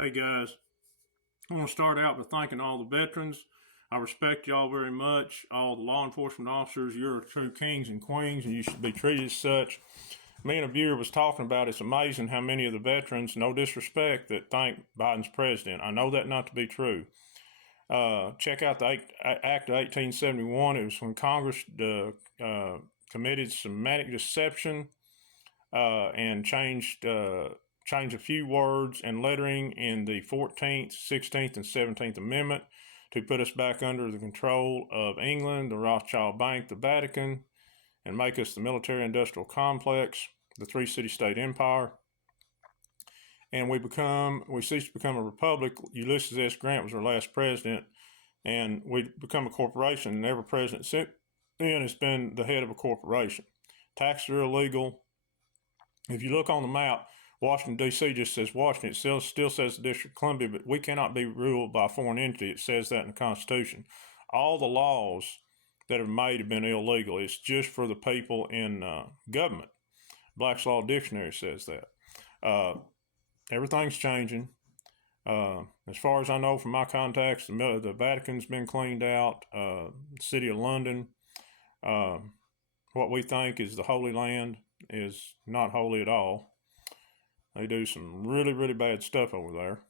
Hey guys, I want to start out by thanking all the veterans. I respect y'all very much. All the law enforcement officers, you're true kings and queens, and you should be treated as such. Me and a viewer was talking about it's amazing how many of the veterans, no disrespect, that thank Biden's president. I know that not to be true. Check out the Act of 1871. It was when Congress committed semantic deception and changed a few words and lettering in the 14th, 16th, and 17th Amendment to put us back under the control of England, the Rothschild Bank, the Vatican, and make us the military-industrial complex, the three-city-state empire. And we cease to become a republic. Ulysses S. Grant was our last president, and we become a corporation. And every president since then has been the head of a corporation. Taxes are illegal. If you look on the map, Washington, D.C. just says Washington. It still says the District of Columbia, but we cannot be ruled by a foreign entity. It says that in the Constitution. All the laws that are made have been illegal. It's just for the people in government. Black's Law Dictionary says that. Everything's changing. As far as I know from my contacts, the Vatican's been cleaned out. The City of London, what we think is the Holy Land, is not holy at all. They do some really, really bad stuff over there.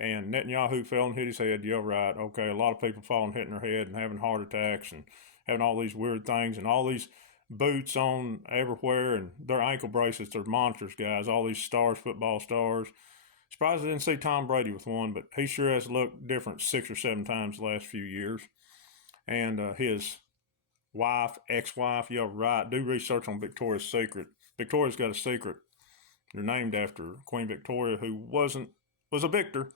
And Netanyahu fell and hit his head. You're right. Okay, a lot of people falling, hitting their head and having heart attacks and having all these weird things and all these boots on everywhere and their ankle bracelets. They're monsters, guys. All these stars, football stars. Surprised I didn't see Tom Brady with one, but he sure has looked different 6 or 7 times the last few years. And his wife, ex-wife, you're right. Do research on Victoria's Secret. Victoria's got a secret. They're named after Queen Victoria, who was a victor.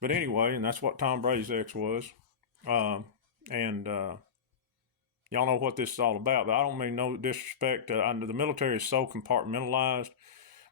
But anyway, and that's what Tom Brady's ex was. Y'all know what this is all about, but I don't mean no disrespect. The military is so compartmentalized.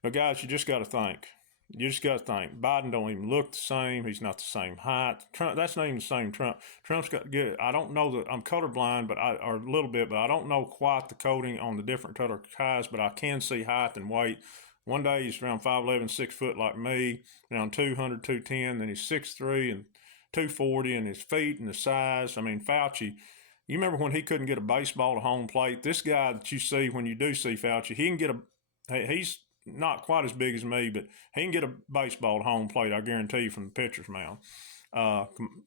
But guys, you just got to think. You just got to think. Biden don't even look the same. He's not the same height. Trump, that's not even the same Trump. Trump's got good. I don't know that I'm colorblind, or a little bit, but I don't know quite the coding on the different color ties, but I can see height and weight. One day he's around 5'11", 6 foot like me, around 200, 210. Then he's 6'3" and 240, and his feet and the size. I mean, Fauci, you remember when he couldn't get a baseball to home plate? This guy that you see when you do see Fauci, he can get he's not quite as big as me, but he can get a baseball to home plate, I guarantee you, from the pitcher's mound.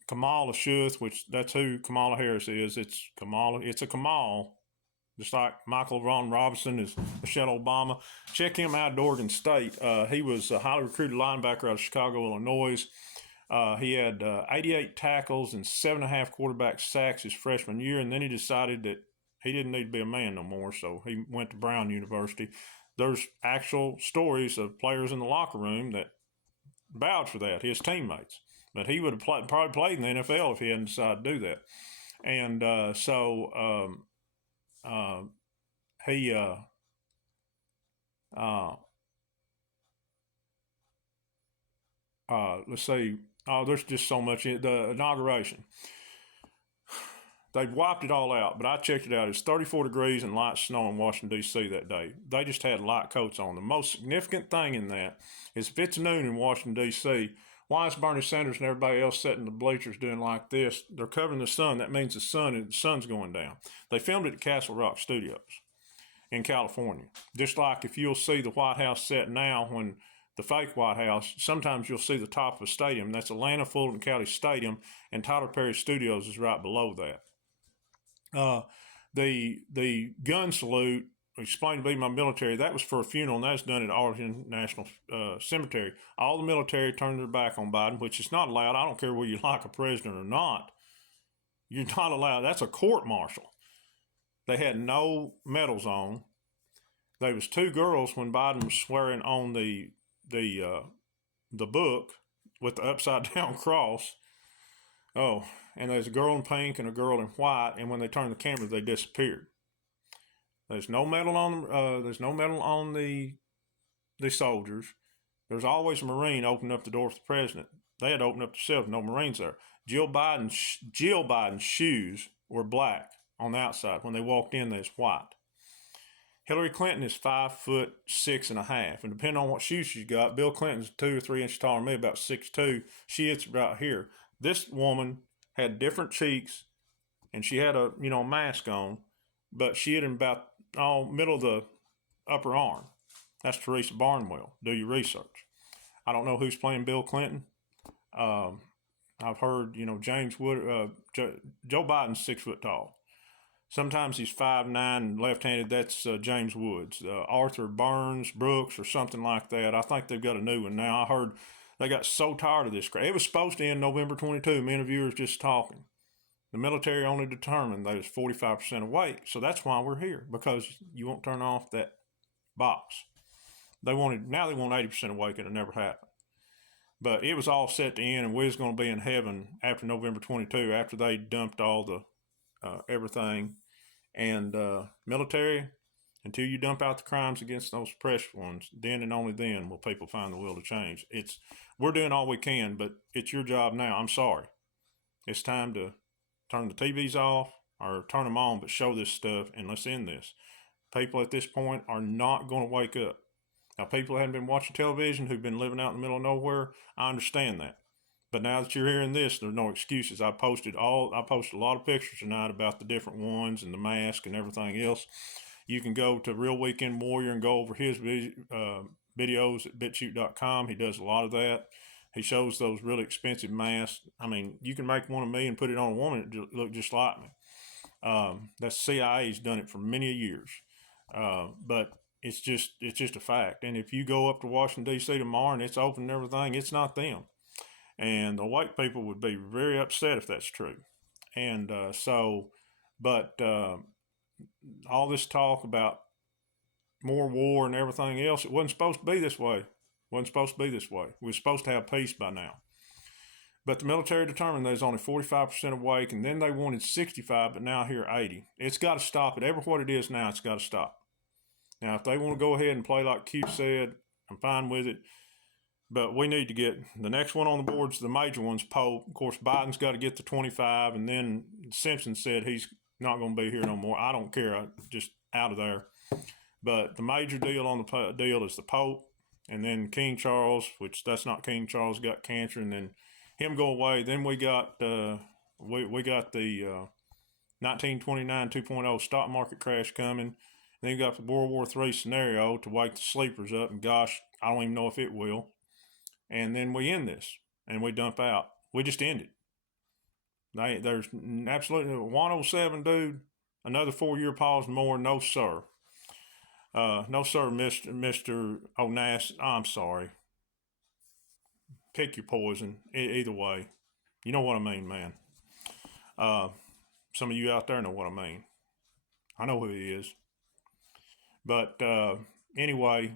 Kamala Schuth, which that's who Kamala Harris is. It's a Kamal. Just like Michael Ron Robinson is Michelle Obama. Check him out at Oregon State. He was a highly recruited linebacker out of Chicago, Illinois. He had 88 tackles and 7.5 quarterback sacks his freshman year, and then he decided that he didn't need to be a man no more, so he went to Brown University. There's actual stories of players in the locker room that vouch for that, his teammates. But he would have probably played in the NFL if he hadn't decided to do that. And let's see. Oh, there's just so much. The inauguration, they've wiped it all out, but I checked it out. It's 34 degrees and light snow in Washington, D.C. that day. They just had light coats on. The most significant thing in that is if it's noon in Washington, D.C., why is Bernie Sanders and everybody else sitting in the bleachers doing like this? They're covering the sun. That means the sun's going down. They filmed it at Castle Rock Studios in California. Just like if you'll see the White House set now, when the fake White House, sometimes you'll see the top of a stadium. That's Atlanta Fulton County Stadium, and Tyler Perry Studios is right below that. The gun salute, explained to be my military, that was for a funeral, and that was done at Arlington National Cemetery. All the military turned their back on Biden, which is not allowed. I don't care whether you like a president or not. You're not allowed. That's a court-martial. They had no medals on. There was 2 girls when Biden was swearing on the book with the upside-down cross. Oh, and there's a girl in pink and a girl in white, and when they turned the camera, they disappeared. There's no medal on them. There's no medal on the soldiers. There's always a Marine opening up the door for the president. They had to open up themselves. No Marines there. Jill Biden's shoes were black on the outside. When they walked in, they was white. Hillary Clinton is 5'6.5", and depending on what shoes she's got, Bill Clinton's 2 or 3 inches taller than me, about 6'2". She hits about here. This woman had different cheeks, and she had a mask on, but she hit him about middle of the upper arm. That's Teresa Barnwell. Do your research. I don't know who's playing Bill Clinton. I've heard James Wood, Joe Biden's 6 foot tall. Sometimes he's 5'9", left-handed. That's James Woods, Arthur Burns Brooks, or something like that. I think they've got a new one now. I heard they got so tired of this crap. It was supposed to end November 22. Me and the viewers just talking. The military only determined they was 45% awake, so that's why we're here, because you won't turn off that box. Now they want 80% awake, and it never happened. But it was all set to end, and we was going to be in heaven after November 22, after they dumped all the everything. And military, until you dump out the crimes against those oppressed ones, then and only then will people find the will to change. We're doing all we can, but it's your job now. I'm sorry. It's time to turn the TVs off or turn them on, but show this stuff, and let's end this. People at this point are not going to wake up. Now, people who haven't been watching television, who've been living out in the middle of nowhere, I understand that. But now that you're hearing this, there's no excuses. I posted a lot of pictures tonight about the different ones and the mask and everything else. You can go to Real Weekend Warrior and go over his videos at bitchute.com. He does a lot of that. He shows those really expensive masks. I mean, you can make one of me and put it on a woman that look just like me. That's CIA's done it for many years. But it's just a fact. And if you go up to Washington, D.C. tomorrow and it's open and everything, it's not them. And the white people would be very upset if that's true. And all this talk about more war and everything else, it wasn't supposed to be this way. We were supposed to have peace by now. But the military determined there's only 45% awake, and then they wanted 65, but now here 80. It's got to stop. Whatever what it is now, it's got to stop. Now, if they want to go ahead and play like Q said, I'm fine with it. But we need to get the next one on the boards, the major ones, Pope. Of course, Biden's got to get to 25, and then Simpson said he's not going to be here no more. I don't care. I'm just out of there. But the major deal on the deal is the Pope, and then King Charles, which that's not King Charles, got cancer, and then him go away. Then we got the 1929 2.0 stock market crash coming. And then you got the World War III scenario to wake the sleepers up, and gosh, I don't even know if it will. And then we end this, and we dump out. We just end it. There's absolutely 107, dude. Another 4-year pause and more. No, sir. No, sir, Mr. Onas. I'm sorry. Pick your poison. Either way. You know what I mean, man. Some of you out there know what I mean. I know who he is. But anyway,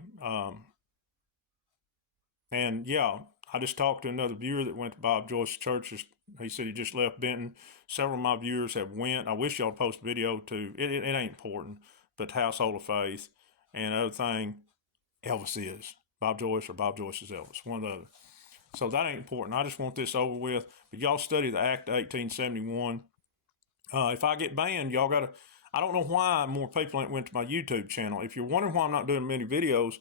and yeah, I just talked to another viewer that went to Bob Joyce's church. He said he just left Benton. Several of my viewers have went. I wish y'all post a video too. It ain't important, but Household of Faith. And other thing, Elvis is. Bob Joyce or Bob Joyce is Elvis. One or the other. So that ain't important. I just want this over with. But y'all study the Act of 1871. If I get banned, y'all got to... I don't know why more people ain't went to my YouTube channel. If you're wondering why I'm not doing many videos,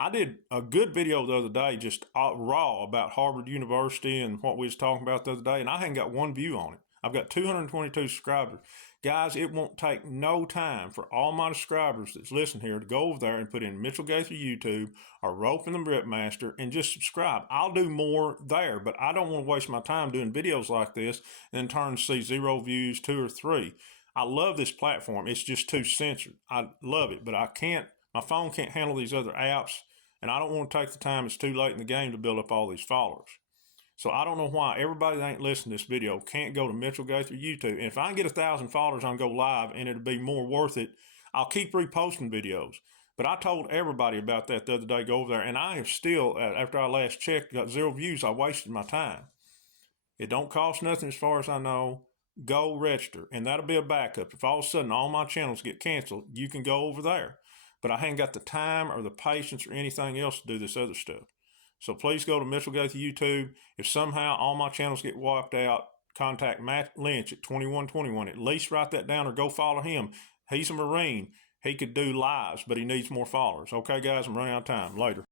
I did a good video the other day, just raw, about Harvard University and what we was talking about the other day, and I hadn't got one view on it. I've got 222 subscribers. Guys, it won't take no time for all my subscribers that's listening here to go over there and put in Mitchell Gaither YouTube or Rope and the Ripmaster and just subscribe. I'll do more there, but I don't want to waste my time doing videos like this and in turn see 0 views, 2 or 3. I love this platform. It's just too censored. I love it, but I can't, my phone can't handle these other apps, and I don't want to take the time. It's too late in the game to build up all these followers. So I don't know why everybody that ain't listening to this video can't go to Mitchell Gaither YouTube. And if I can get 1,000 followers, I'll go live, and it'll be more worth it. I'll keep reposting videos. But I told everybody about that the other day, go over there, and I have still, after I last checked, got 0 views. I wasted my time. It don't cost nothing as far as I know. Go register, and that'll be a backup. If all of a sudden all my channels get canceled, you can go over there. But I ain't got the time or the patience or anything else to do this other stuff. So please go to Mitchell Gaither YouTube. If somehow all my channels get wiped out, contact Matt Lynch at 2121. At least write that down or go follow him. He's a Marine. he could do lives, but he needs more followers. Okay, guys, I'm running out of time. Later.